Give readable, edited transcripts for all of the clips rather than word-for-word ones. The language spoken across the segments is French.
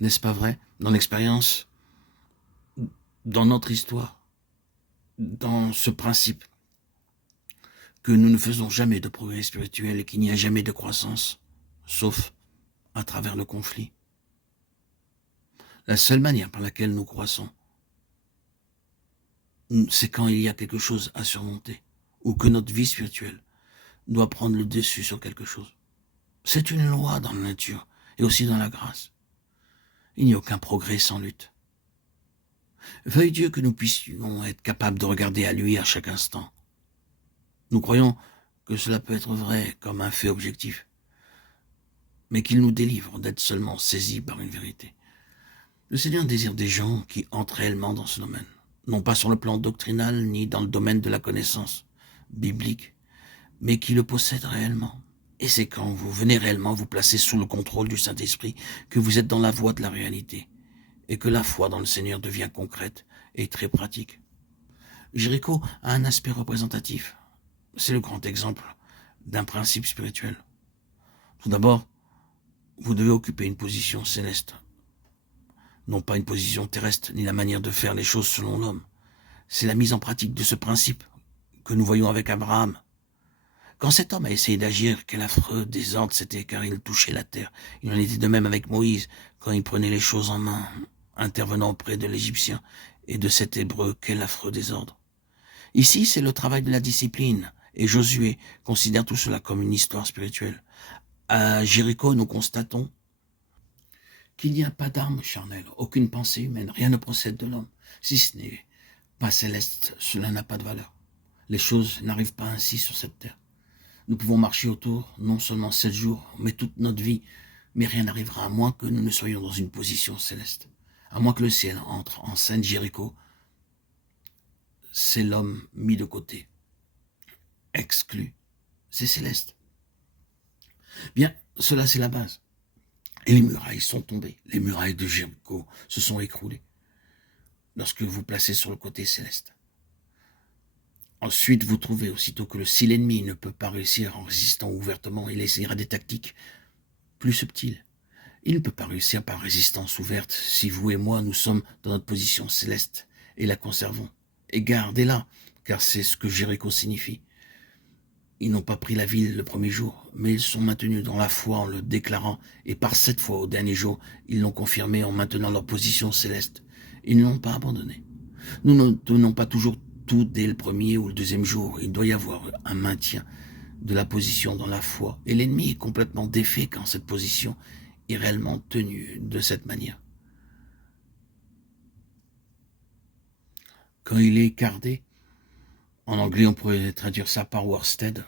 N'est-ce pas vrai? Dans l'expérience, dans notre histoire, dans ce principe, que nous ne faisons jamais de progrès spirituel et qu'il n'y a jamais de croissance, sauf à travers le conflit. La seule manière par laquelle nous croissons, c'est quand il y a quelque chose à surmonter, ou que notre vie spirituelle doit prendre le dessus sur quelque chose. C'est une loi dans la nature et aussi dans la grâce. Il n'y a aucun progrès sans lutte. Veuille Dieu que nous puissions être capables de regarder à lui à chaque instant. Nous croyons que cela peut être vrai comme un fait objectif, mais qu'il nous délivre d'être seulement saisis par une vérité. Le Seigneur désire des gens qui entrent réellement dans ce domaine, non pas sur le plan doctrinal ni dans le domaine de la connaissance biblique, mais qui le possèdent réellement. Et c'est quand vous venez réellement vous placer sous le contrôle du Saint-Esprit que vous êtes dans la voie de la réalité et que la foi dans le Seigneur devient concrète et très pratique. Jéricho a un aspect représentatif. C'est le grand exemple d'un principe spirituel. Tout d'abord, vous devez occuper une position céleste, non pas une position terrestre ni la manière de faire les choses selon l'homme. C'est la mise en pratique de ce principe que nous voyons avec Abraham. Quand cet homme a essayé d'agir, quel affreux désordre c'était, car il touchait la terre. Il en était de même avec Moïse, quand il prenait les choses en main, intervenant auprès de l'Égyptien et de cet Hébreu, quel affreux désordre. Ici, c'est le travail de la discipline, et Josué considère tout cela comme une histoire spirituelle. À Jéricho, nous constatons qu'il n'y a pas d'arme charnelle, aucune pensée humaine, rien ne procède de l'homme. Si ce n'est pas céleste, cela n'a pas de valeur. Les choses n'arrivent pas ainsi sur cette terre. Nous pouvons marcher autour, non seulement 7 jours, mais toute notre vie, mais rien n'arrivera à moins que nous ne soyons dans une position céleste. À moins que le ciel entre en scène. Jéricho, c'est l'homme mis de côté, exclu. C'est céleste. Bien, cela c'est la base. Et les murailles sont tombées. Les murailles de Jéricho se sont écroulées lorsque vous placez sur le côté céleste. Ensuite, vous trouvez aussitôt que si l'ennemi ne peut pas réussir en résistant ouvertement, il essaiera des tactiques plus subtiles. Il ne peut pas réussir par résistance ouverte si vous et moi, nous sommes dans notre position céleste et la conservons. Et gardez-la, car c'est ce que Jéricho signifie. Ils n'ont pas pris la ville le premier jour, mais ils sont maintenus dans la foi en le déclarant, et par cette foi, au dernier jour, ils l'ont confirmé en maintenant leur position céleste. Ils ne l'ont pas abandonné. Nous ne tenons pas toujours tout dès le premier ou le deuxième jour. Il doit y avoir un maintien de la position dans la foi, et l'ennemi est complètement défait quand cette position est réellement tenue de cette manière. Quand il est gardé, en anglais on pourrait traduire ça par worsted,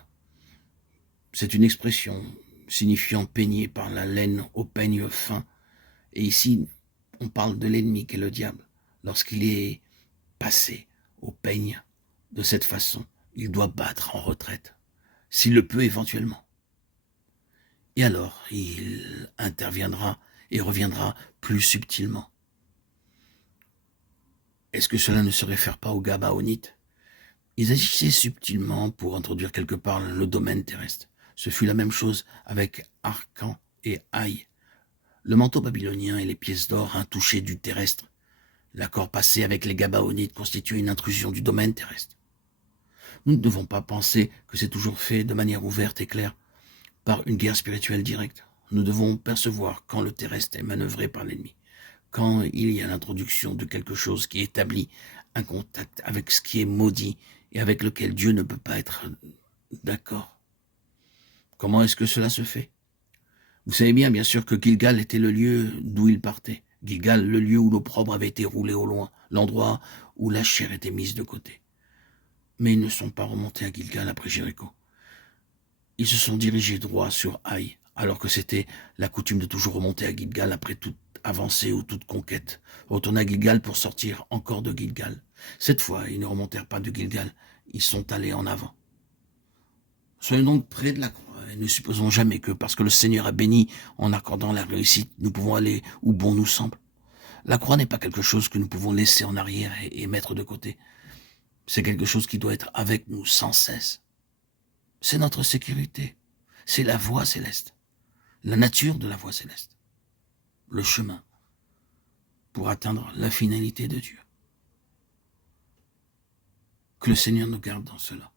c'est une expression signifiant peigné par la laine au peigne fin, et ici on parle de l'ennemi qu'est le diable. Lorsqu'il est passé au peigne de cette façon, il doit battre en retraite, s'il le peut éventuellement. Et alors, il interviendra et reviendra plus subtilement. Est-ce que cela ne se réfère pas aux Gabaonites? Ils agissaient subtilement pour introduire quelque part le domaine terrestre. Ce fut la même chose avec Arcan et Haï. Le manteau babylonien et les pièces d'or intouchées du terrestre. L'accord passé avec les Gabaonites constitue une intrusion du domaine terrestre. Nous ne devons pas penser que c'est toujours fait de manière ouverte et claire, par une guerre spirituelle directe. Nous devons percevoir quand le terrestre est manœuvré par l'ennemi, quand il y a l'introduction de quelque chose qui établit un contact avec ce qui est maudit et avec lequel Dieu ne peut pas être d'accord. Comment est-ce que cela se fait? Vous savez bien sûr que Gilgal était le lieu d'où il partait. Gilgal, le lieu où l'opprobre avait été roulé au loin, l'endroit où la chair était mise de côté. Mais ils ne sont pas remontés à Gilgal après Jéricho. Ils se sont dirigés droit sur Haï, alors que c'était la coutume de toujours remonter à Gilgal après toute avancée ou toute conquête. Retourner à Gilgal pour sortir encore de Gilgal. Cette fois, ils ne remontèrent pas de Gilgal, ils sont allés en avant. Soyons donc près de la croix et ne supposons jamais que parce que le Seigneur a béni en accordant la réussite, nous pouvons aller où bon nous semble. La croix n'est pas quelque chose que nous pouvons laisser en arrière et mettre de côté. C'est quelque chose qui doit être avec nous sans cesse. C'est notre sécurité. C'est la voie céleste. La nature de la voie céleste. Le chemin. pour atteindre la finalité de Dieu. Que le Seigneur nous garde dans cela.